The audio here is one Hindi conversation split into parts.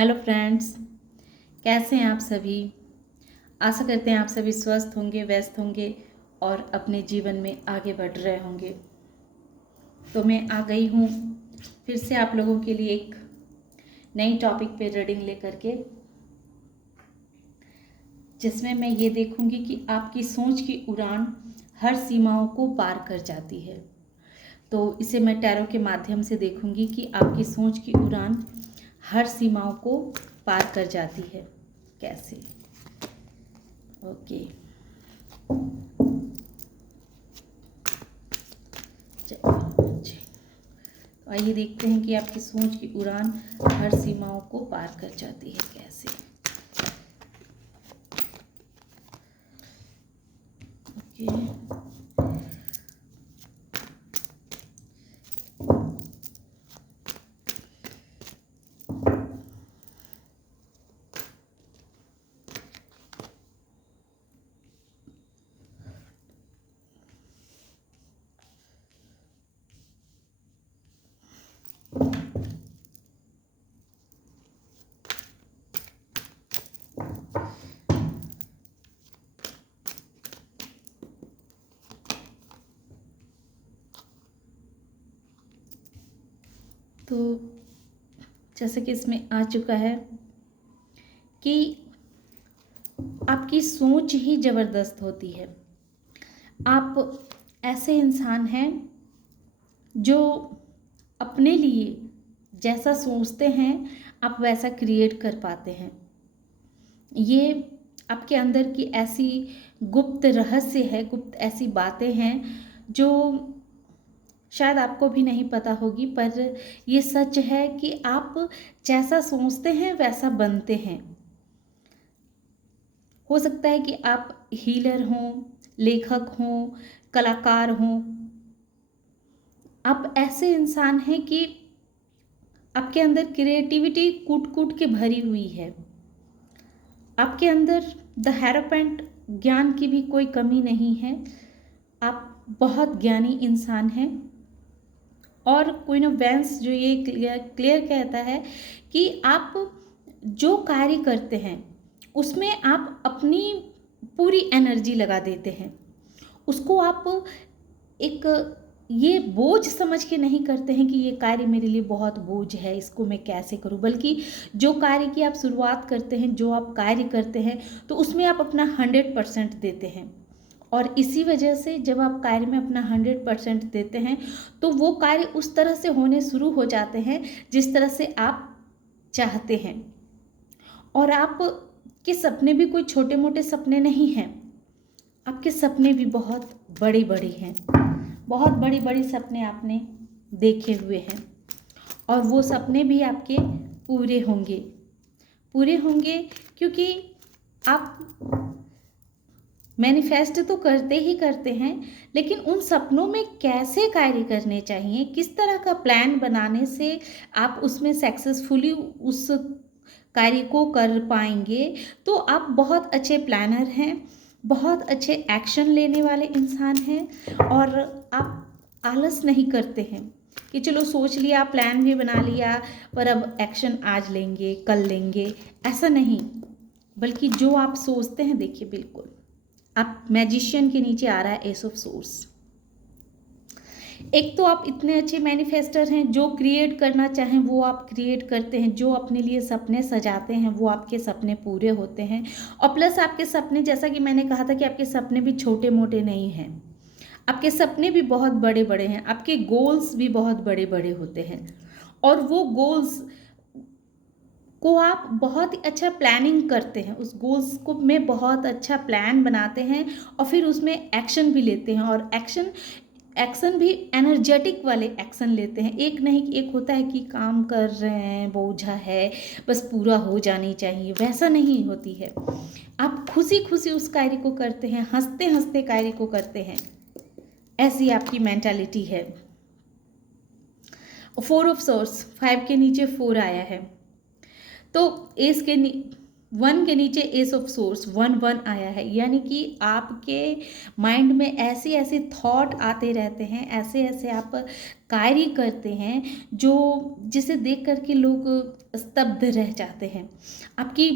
हेलो फ्रेंड्स, कैसे हैं आप सभी। आशा करते हैं आप सभी स्वस्थ होंगे, व्यस्त होंगे और अपने जीवन में आगे बढ़ रहे होंगे। तो मैं आ गई हूँ फिर से आप लोगों के लिए एक नई टॉपिक पे रीडिंग लेकर के, जिसमें मैं ये देखूंगी कि आपकी सोच की उड़ान हर सीमाओं को पार कर जाती है। तो इसे मैं टैरो के माध्यम से देखूंगी कि आपकी सोच की उड़ान हर सीमाओं को पार कर जाती है कैसे। ओके, चलिए तो आइए देखते हैं कि आपकी सोच की उड़ान हर सीमाओं को पार कर जाती है कैसे। ओके, तो जैसे कि इसमें आ चुका है कि आपकी सोच ही ज़बरदस्त होती है। आप ऐसे इंसान हैं जो अपने लिए जैसा सोचते हैं आप वैसा क्रिएट कर पाते हैं। ये आपके अंदर की ऐसी गुप्त रहस्य है, गुप्त ऐसी बातें हैं जो शायद आपको भी नहीं पता होगी, पर ये सच है कि आप जैसा सोचते हैं वैसा बनते हैं। हो सकता है कि आप हीलर हों, लेखक हों, कलाकार हों। आप ऐसे इंसान हैं कि आपके अंदर क्रिएटिविटी कूट कूट के भरी हुई है। आपके अंदर द हेरोपेंट ज्ञान की भी कोई कमी नहीं है। आप बहुत ज्ञानी इंसान हैं। और क्वीन ऑफ वेंस जो ये क्लियर कहता है कि आप जो कार्य करते हैं उसमें आप अपनी पूरी एनर्जी लगा देते हैं। उसको आप एक ये बोझ समझ के नहीं करते हैं कि ये कार्य मेरे लिए बहुत बोझ है, इसको मैं कैसे करूं, बल्कि जो कार्य की आप शुरुआत करते हैं, जो आप कार्य करते हैं, तो उसमें आप अपना 100% देते हैं। और इसी वजह से जब आप कार्य में अपना 100% देते हैं तो वो कार्य उस तरह से होने शुरू हो जाते हैं जिस तरह से आप चाहते हैं। और आप के सपने भी कोई छोटे मोटे सपने नहीं हैं। आपके सपने भी बहुत बड़े बड़े हैं। बहुत बड़ी बड़ी सपने आपने देखे हुए हैं और वो सपने भी आपके पूरे होंगे। पूरे होंगे क्योंकि आप मैनिफेस्ट तो करते ही करते हैं, लेकिन उन सपनों में कैसे कार्य करने चाहिए, किस तरह का प्लान बनाने से आप उसमें सक्सेसफुली उस कार्य को कर पाएंगे। तो आप बहुत अच्छे प्लानर हैं, बहुत अच्छे एक्शन लेने वाले इंसान हैं और आप आलस नहीं करते हैं कि चलो सोच लिया, प्लान भी बना लिया, पर अब एक्शन आज लेंगे कल लेंगे, ऐसा नहीं। बल्कि जो आप सोचते हैं, देखिए बिल्कुल आप मैजिशियन के नीचे आ रहा है एस ऑफ सोर्स। एक तो आप इतने अच्छे मैनिफेस्टर हैं, जो क्रिएट करना चाहें वो आप क्रिएट करते हैं, जो अपने लिए सपने सजाते हैं वो आपके सपने पूरे होते हैं। और प्लस आपके सपने, जैसा कि मैंने कहा था कि आपके सपने भी छोटे मोटे नहीं हैं, आपके सपने भी बहुत बड़े बड़े हैं, आपके गोल्स भी बहुत बड़े बड़े होते हैं। और वो गोल्स को आप बहुत ही अच्छा प्लानिंग करते हैं, उस गोल्स को में बहुत अच्छा प्लान बनाते हैं और फिर उसमें एक्शन भी लेते हैं। और एक्शन भी एनर्जेटिक वाले एक्शन लेते हैं। एक नहीं कि एक होता है कि काम कर रहे हैं, बोझा है, बस पूरा हो जानी चाहिए, वैसा नहीं होती है। आप खुशी खुशी उस कार्य को करते हैं, हंसते हंसते कार्य को करते हैं, ऐसी आपकी मेंटालिटी है। 4 ऑफ सोर्स, 5 के नीचे 4 आया है। तो एस के वन के नीचे S of source, one one आया है, यानी कि आपके माइंड में ऐसे ऐसे थॉट आते रहते हैं, ऐसे ऐसे आप कार्य करते हैं जो जिसे देख करके लोग स्तब्ध रह जाते हैं। आपकी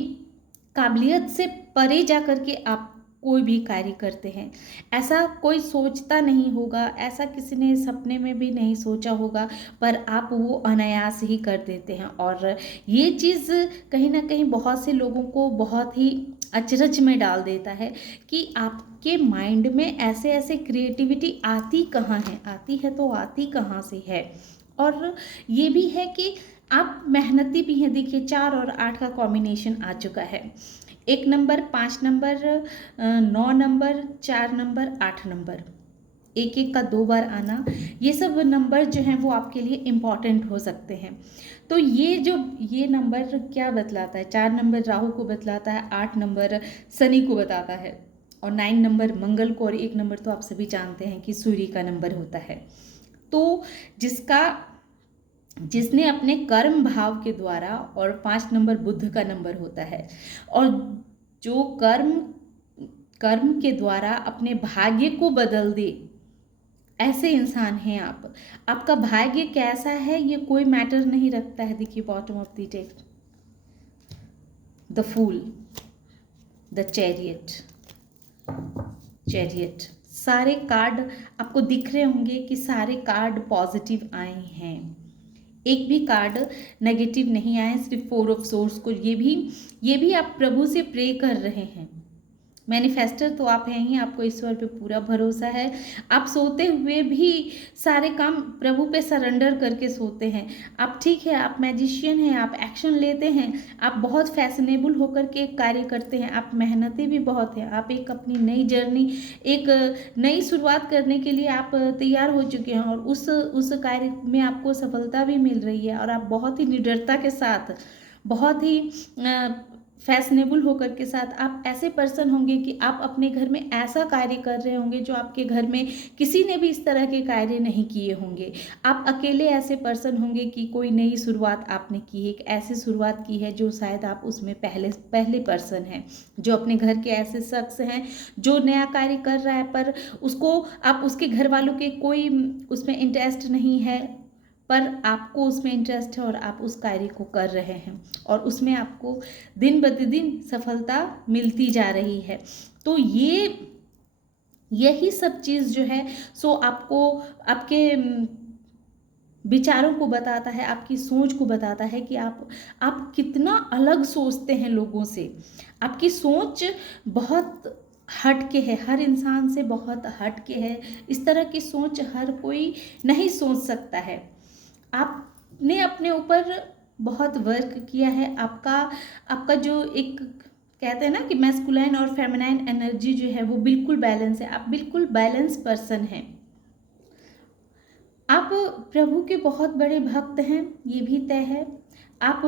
काबिलियत से परे जा करके आप कोई भी कार्य करते हैं। ऐसा कोई सोचता नहीं होगा, ऐसा किसी ने सपने में भी नहीं सोचा होगा, पर आप वो अनायास ही कर देते हैं। और ये चीज़ कहीं ना कहीं बहुत से लोगों को बहुत ही अचरज में डाल देता है कि आपके माइंड में ऐसे ऐसे क्रिएटिविटी आती कहाँ है, आती है तो आती कहाँ से है। और ये भी है कि आप मेहनती भी हैं। देखिए 4 और 8 का कॉम्बिनेशन आ चुका है। 1 number, 5 number, 9 number, 4 number, 8 number, एक एक का 2 बार आना, ये सब नंबर जो हैं वो आपके लिए इम्पॉर्टेंट हो सकते हैं। तो ये नंबर क्या बतलाता है? 4 नंबर राहु को बतलाता है, 8 नंबर शनि को बताता है, और 9 नंबर मंगल को, और 1 नंबर तो आप सभी जानते हैं कि सूर्य का नंबर होता है। तो जिसने अपने कर्म भाव के द्वारा, और 5 नंबर बुध का नंबर होता है, और जो कर्म के द्वारा अपने भाग्य को बदल दे, ऐसे इंसान हैं आप। आपका भाग्य कैसा है ये कोई मैटर नहीं रखता है। देखिए bottom of the text, the fool, the chariot, सारे कार्ड आपको दिख रहे होंगे कि सारे कार्ड पॉजिटिव आए हैं, एक भी कार्ड नेगेटिव नहीं आए, सिर्फ 4 ऑफ सोर्स को। ये भी आप प्रभु से प्रे कर रहे हैं। मैनिफेस्टर तो आप हैं ही, आपको ईश्वर पे पूरा भरोसा है। आप सोते हुए भी सारे काम प्रभु पे सरेंडर करके सोते हैं आप। ठीक है, आप मैजिशियन हैं, आप एक्शन लेते हैं, आप बहुत फैशनेबल होकर के कार्य करते हैं, आप मेहनती भी बहुत हैं। आप एक अपनी नई जर्नी, एक नई शुरुआत करने के लिए आप तैयार हो चुके हैं, और उस कार्य में आपको सफलता भी मिल रही है। और आप बहुत ही निडरता के साथ, बहुत ही फैशनेबल होकर के साथ आप ऐसे पर्सन होंगे कि आप अपने घर में ऐसा कार्य कर रहे होंगे जो आपके घर में किसी ने भी इस तरह के कार्य नहीं किए होंगे। आप अकेले ऐसे पर्सन होंगे कि कोई नई शुरुआत आपने की है, एक ऐसी शुरुआत की है जो शायद आप उसमें पहले पर्सन हैं, जो अपने घर के ऐसे शख्स हैं जो नया कार्य कर रहा है, पर उसको आप, उसके घर वालों के कोई उसमें इंटरेस्ट नहीं है, पर आपको उसमें इंटरेस्ट है और आप उस कार्य को कर रहे हैं, और उसमें आपको दिन प्रतिदिन सफलता मिलती जा रही है। तो यही सब चीज़ जो है सो आपको आपके विचारों को बताता है, आपकी सोच को बताता है कि आप कितना अलग सोचते हैं लोगों से। आपकी सोच बहुत हट के है, हर इंसान से बहुत हट के है। इस तरह की सोच हर कोई नहीं सोच सकता है। आपने अपने ऊपर बहुत वर्क किया है। आपका जो एक कहते हैं ना कि मैस्कुलाइन और फेमिनाइन एनर्जी जो है वो बिल्कुल बैलेंस है। आप बिल्कुल बैलेंस पर्सन हैं। आप प्रभु के बहुत बड़े भक्त हैं, ये भी तय है। आप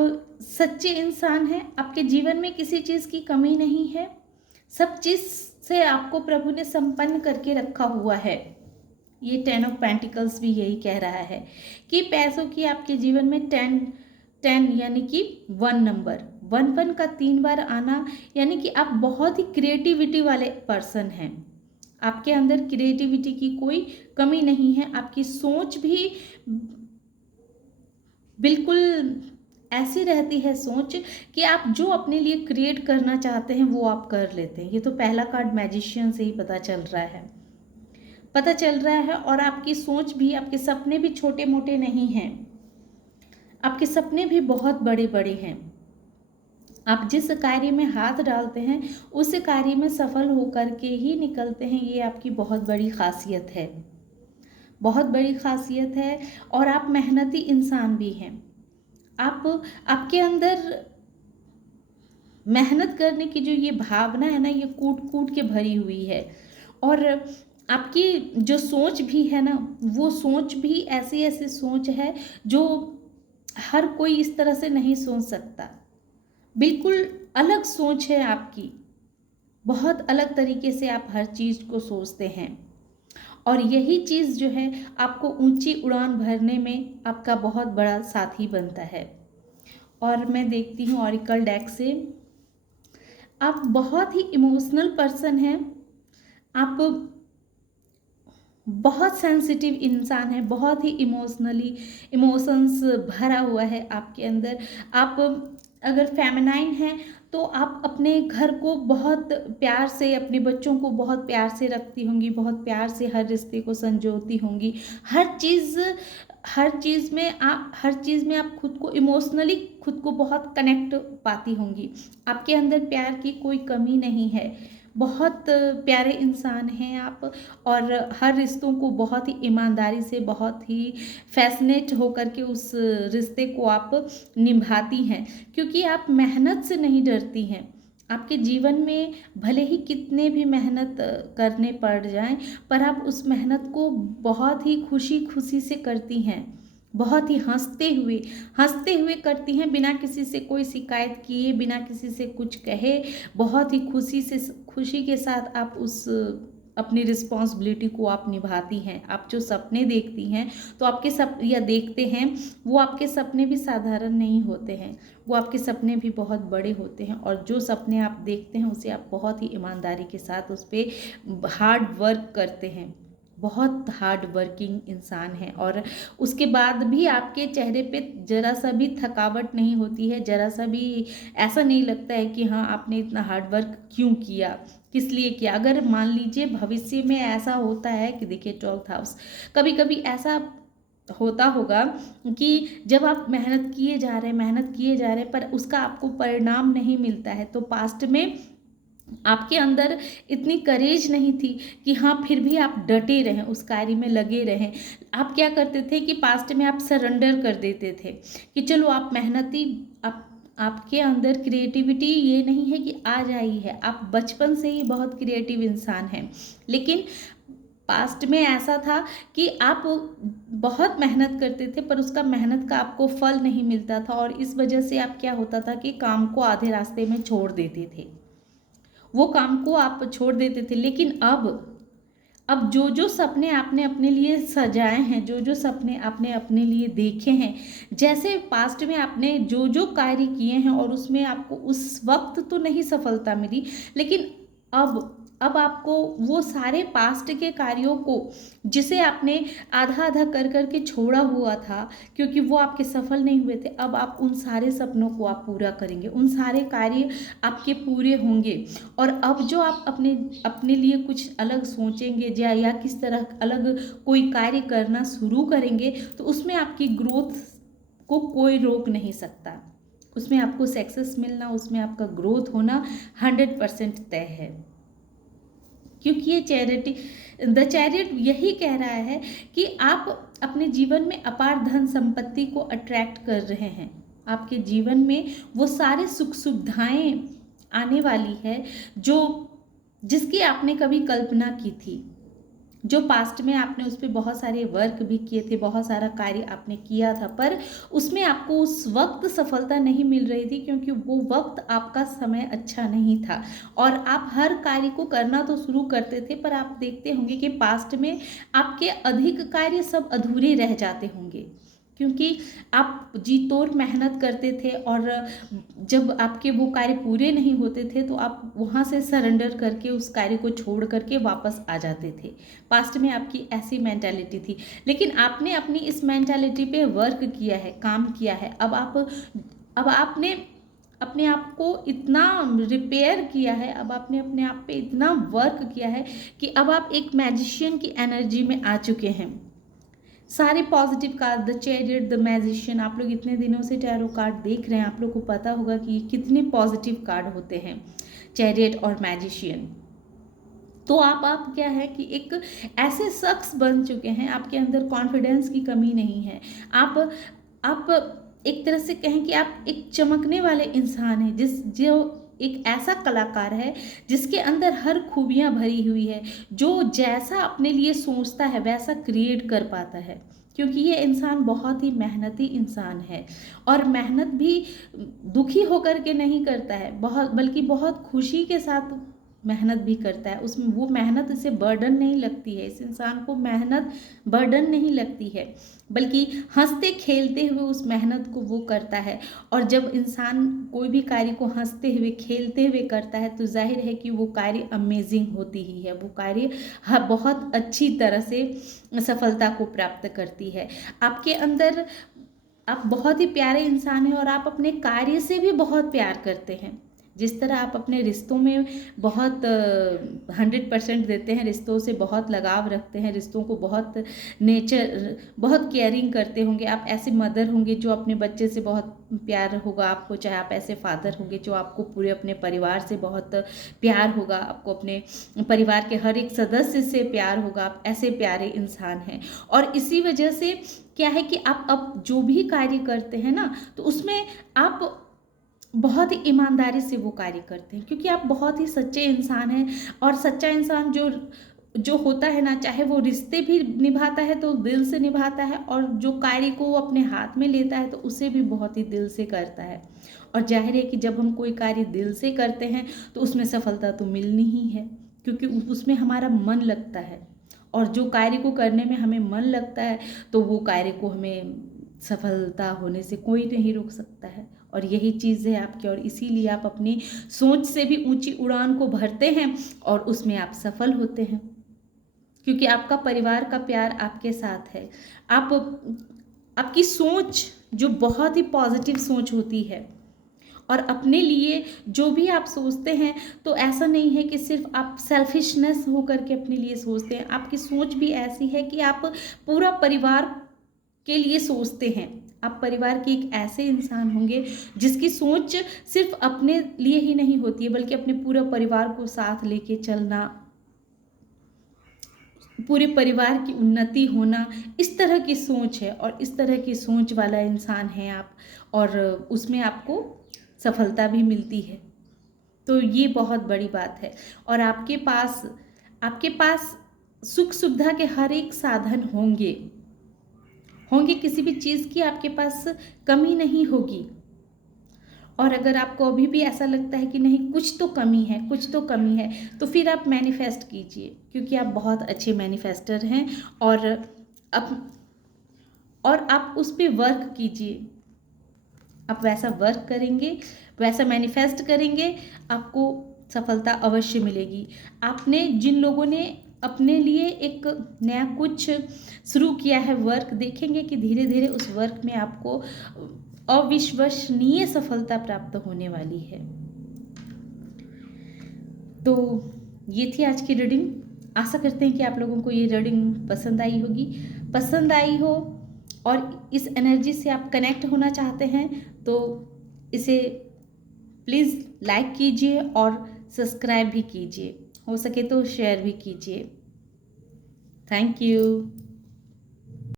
सच्चे इंसान हैं, आपके जीवन में किसी चीज़ की कमी नहीं है, सब चीज़ से आपको प्रभु ने संपन्न करके रखा हुआ है। ये 10 ऑफ पेंटिकल्स भी यही कह रहा है कि पैसों की आपके जीवन में 10 यानी कि 1 नंबर, 1 का 3 बार आना, यानी कि आप बहुत ही क्रिएटिविटी वाले पर्सन हैं। आपके अंदर क्रिएटिविटी की कोई कमी नहीं है। आपकी सोच भी बिल्कुल ऐसी रहती है सोच कि आप जो अपने लिए क्रिएट करना चाहते हैं वो आप कर लेते हैं। ये तो पहला कार्ड मैजिशियन से ही पता चल रहा है। और आपकी सोच भी, आपके सपने भी छोटे मोटे नहीं हैं, आपके सपने भी बहुत बड़े बड़े हैं। आप जिस कार्य में हाथ डालते हैं उस कार्य में सफल होकर के ही निकलते हैं। ये आपकी बहुत बड़ी खासियत है, बहुत बड़ी खासियत है। और आप मेहनती इंसान भी हैं। आपके अंदर मेहनत करने की जो ये भावना है ना, ये कूट कूट के भरी हुई है। और आपकी जो सोच भी है ना, वो सोच भी ऐसी ऐसी सोच है जो हर कोई इस तरह से नहीं सोच सकता। बिल्कुल अलग सोच है आपकी, बहुत अलग तरीके से आप हर चीज़ को सोचते हैं। और यही चीज़ जो है आपको ऊंची उड़ान भरने में आपका बहुत बड़ा साथी बनता है। और मैं देखती हूँ ऑरिकल डेक से आप बहुत ही इमोशनल पर्सन हैं। आप बहुत सेंसिटिव इंसान है, बहुत ही इमोशंस भरा हुआ है आपके अंदर। आप अगर फेमिनाइन हैं तो आप अपने घर को बहुत प्यार से, अपने बच्चों को बहुत प्यार से रखती होंगी, बहुत प्यार से हर रिश्ते को संजोती होंगी। हर चीज़ में आप खुद को इमोशनली खुद को बहुत कनेक्ट पाती होंगी। आपके अंदर प्यार की कोई कमी नहीं है। बहुत प्यारे इंसान हैं आप, और हर रिश्तों को बहुत ही ईमानदारी से, बहुत ही फैसिनेट होकर के उस रिश्ते को आप निभाती हैं, क्योंकि आप मेहनत से नहीं डरती हैं। आपके जीवन में भले ही कितने भी मेहनत करने पड़ जाएं, पर आप उस मेहनत को बहुत ही खुशी खुशी से करती हैं, बहुत ही हंसते हुए करती हैं, बिना किसी से कोई शिकायत किए, बिना किसी से कुछ कहे, बहुत ही खुशी के साथ आप उस अपनी रिस्पॉन्सिबिलिटी को आप निभाती हैं। आप जो सपने देखती हैं तो या देखते हैं, वो आपके सपने भी साधारण नहीं होते हैं, वो आपके सपने भी बहुत बड़े होते हैं। और जो सपने आप देखते हैं उसे आप बहुत ही ईमानदारी के साथ उस पर हार्ड वर्क करते हैं, बहुत हार्ड वर्किंग इंसान हैं। और उसके बाद भी आपके चेहरे पे ज़रा सा भी थकावट नहीं होती है, ज़रा सा भी ऐसा नहीं लगता है कि हाँ आपने इतना हार्ड वर्क क्यों किया, किस लिए किया। अगर मान लीजिए भविष्य में ऐसा होता है कि देखिए 12th हाउस, कभी कभी ऐसा होता होगा कि जब आप मेहनत किए जा रहे हैं पर उसका आपको परिणाम नहीं मिलता है, तो पास्ट में आपके अंदर इतनी करेज नहीं थी कि हाँ फिर भी आप डटे रहें, उस कार्य में लगे रहें। आप क्या करते थे कि पास्ट में आप सरेंडर कर देते थे कि चलो आप मेहनती, आपके अंदर क्रिएटिविटी ये नहीं है कि आज आई है, आप बचपन से ही बहुत क्रिएटिव इंसान हैं। लेकिन पास्ट में ऐसा था कि आप बहुत मेहनत करते थे पर उसका मेहनत का आपको फल नहीं मिलता था, और इस वजह से आप क्या होता था कि काम को आधे रास्ते में छोड़ देते थे, वो काम को आप छोड़ देते थे। लेकिन अब जो जो सपने आपने अपने लिए सजाए हैं, जो जो सपने आपने अपने लिए देखे हैं, जैसे पास्ट में आपने जो जो कार्य किए हैं और उसमें आपको उस वक्त तो नहीं सफलता मिली, लेकिन अब आपको वो सारे पास्ट के कार्यों को, जिसे आपने आधा आधा कर कर के छोड़ा हुआ था क्योंकि वो आपके सफल नहीं हुए थे, अब आप उन सारे सपनों को आप पूरा करेंगे, उन सारे कार्य आपके पूरे होंगे। और अब जो आप अपने लिए कुछ अलग सोचेंगे या किस तरह अलग कोई कार्य करना शुरू करेंगे, तो उसमें आपकी ग्रोथ को कोई रोक नहीं सकता। उसमें आपको सक्सेस मिलना, उसमें आपका ग्रोथ होना 100% तय है। क्योंकि ये द चैरियट यही कह रहा है कि आप अपने जीवन में अपार धन संपत्ति को अट्रैक्ट कर रहे हैं। आपके जीवन में वो सारे सुख सुविधाएं आने वाली है जिसकी आपने कभी कल्पना की थी, जो पास्ट में आपने उस पर बहुत सारे वर्क भी किए थे, बहुत सारा कार्य आपने किया था, पर उसमें आपको उस वक्त सफलता नहीं मिल रही थी क्योंकि वो वक्त आपका समय अच्छा नहीं था। और आप हर कार्य को करना तो शुरू करते थे, पर आप देखते होंगे कि पास्ट में आपके अधिक कार्य सब अधूरे रह जाते होंगे, क्योंकि आप जी तोड़ मेहनत करते थे और जब आपके वो कार्य पूरे नहीं होते थे तो आप वहाँ से सरेंडर करके उस कार्य को छोड़ करके वापस आ जाते थे। पास्ट में आपकी ऐसी मेंटालिटी थी, लेकिन आपने अपनी इस मेंटालिटी पे वर्क किया है, काम किया है। अब आपने अपने आप को इतना रिपेयर किया है, अब आपने अपने आप पे इतना वर्क किया है कि अब आप एक मैजिशियन की एनर्जी में आ चुके हैं। सारे positive card, the chariot, the magician, आप लोग इतने दिनों से टैरो कार्ड देख रहे हैं, आप लोग को पता होगा कि कितने पॉजिटिव कार्ड होते हैं चैरियट और मैजिशियन। तो आप क्या है कि एक ऐसे शख्स बन चुके हैं, आपके अंदर कॉन्फिडेंस की कमी नहीं है। आप एक तरह से कहें कि आप एक चमकने वाले इंसान हैं, जो एक ऐसा कलाकार है जिसके अंदर हर खूबियां भरी हुई है, जो जैसा अपने लिए सोचता है वैसा क्रिएट कर पाता है, क्योंकि ये इंसान बहुत ही मेहनती इंसान है। और मेहनत भी दुखी होकर के नहीं करता है, बल्कि बहुत खुशी के साथ मेहनत भी करता है, उसमें वो मेहनत इसे बर्डन नहीं लगती है, इस इंसान को मेहनत बर्डन नहीं लगती है, बल्कि हंसते खेलते हुए उस मेहनत को वो करता है। और जब इंसान कोई भी कार्य को हंसते हुए खेलते हुए करता है तो जाहिर है कि वो कार्य अमेजिंग होती ही है, वो कार्य बहुत अच्छी तरह से सफलता को प्राप्त करती है। आपके अंदर आप बहुत ही प्यारे इंसान हैं और आप अपने कार्य से भी बहुत प्यार करते हैं। जिस तरह आप अपने रिश्तों में बहुत 100% देते हैं, रिश्तों से बहुत लगाव रखते हैं, रिश्तों को बहुत बहुत केयरिंग करते होंगे, आप ऐसे मदर होंगे जो अपने बच्चे से बहुत प्यार होगा आपको, चाहे आप ऐसे फादर होंगे जो आपको पूरे अपने परिवार से बहुत प्यार होगा, आपको अपने परिवार के हर एक सदस्य से प्यार होगा, आप ऐसे प्यारे इंसान हैं। और इसी वजह से क्या है कि आप अब जो भी कार्य करते हैं ना, तो उसमें आप बहुत ही ईमानदारी से वो कार्य करते हैं, क्योंकि आप बहुत ही सच्चे इंसान हैं। और सच्चा इंसान जो जो होता है ना, चाहे वो रिश्ते भी निभाता है तो दिल से निभाता है, और जो कार्य को वो अपने हाथ में लेता है तो उसे भी बहुत ही दिल से करता है। और जाहिर है कि जब हम कोई कार्य दिल से करते हैं तो उसमें सफलता तो मिलनी ही है, क्योंकि उसमें हमारा मन लगता है। और जो कार्य को करने में हमें मन लगता है तो वो कार्य को हमें सफलता होने से कोई नहीं रोक सकता है। और यही चीज़ है आपकी, और इसीलिए आप अपनी सोच से भी ऊंची उड़ान को भरते हैं और उसमें आप सफल होते हैं, क्योंकि आपका परिवार का प्यार आपके साथ है। आप आपकी सोच जो बहुत ही पॉजिटिव सोच होती है, और अपने लिए जो भी आप सोचते हैं तो ऐसा नहीं है कि सिर्फ आप सेल्फिशनेस हो करके अपने लिए सोचते हैं, आपकी सोच भी ऐसी है कि आप पूरा परिवार के लिए सोचते हैं। आप परिवार के एक ऐसे इंसान होंगे जिसकी सोच सिर्फ अपने लिए ही नहीं होती है, बल्कि अपने पूरे परिवार को साथ लेके चलना, पूरे परिवार की उन्नति होना, इस तरह की सोच है। और इस तरह की सोच वाला इंसान है आप, और उसमें आपको सफलता भी मिलती है। तो ये बहुत बड़ी बात है। और आपके पास सुख सुविधा के हर एक साधन होंगे, किसी भी चीज़ की आपके पास कमी नहीं होगी। और अगर आपको अभी भी ऐसा लगता है कि नहीं, कुछ तो कमी है, कुछ तो कमी है, तो फिर आप मैनिफेस्ट कीजिए, क्योंकि आप बहुत अच्छे मैनिफेस्टर हैं। और आप उस पर वर्क कीजिए। आप वैसा वर्क करेंगे, वैसा मैनिफेस्ट करेंगे, आपको सफलता अवश्य मिलेगी। आपने जिन लोगों ने अपने लिए एक नया कुछ शुरू किया है वर्क, देखेंगे कि धीरे धीरे उस वर्क में आपको अविश्वसनीय सफलता प्राप्त होने वाली है। तो ये थी आज की रीडिंग। आशा करते हैं कि आप लोगों को ये रीडिंग पसंद आई होगी। पसंद आई हो और इस एनर्जी से आप कनेक्ट होना चाहते हैं तो इसे प्लीज़ लाइक कीजिए और सब्सक्राइब भी कीजिए, हो सके तो शेयर भी कीजिए। Thank you.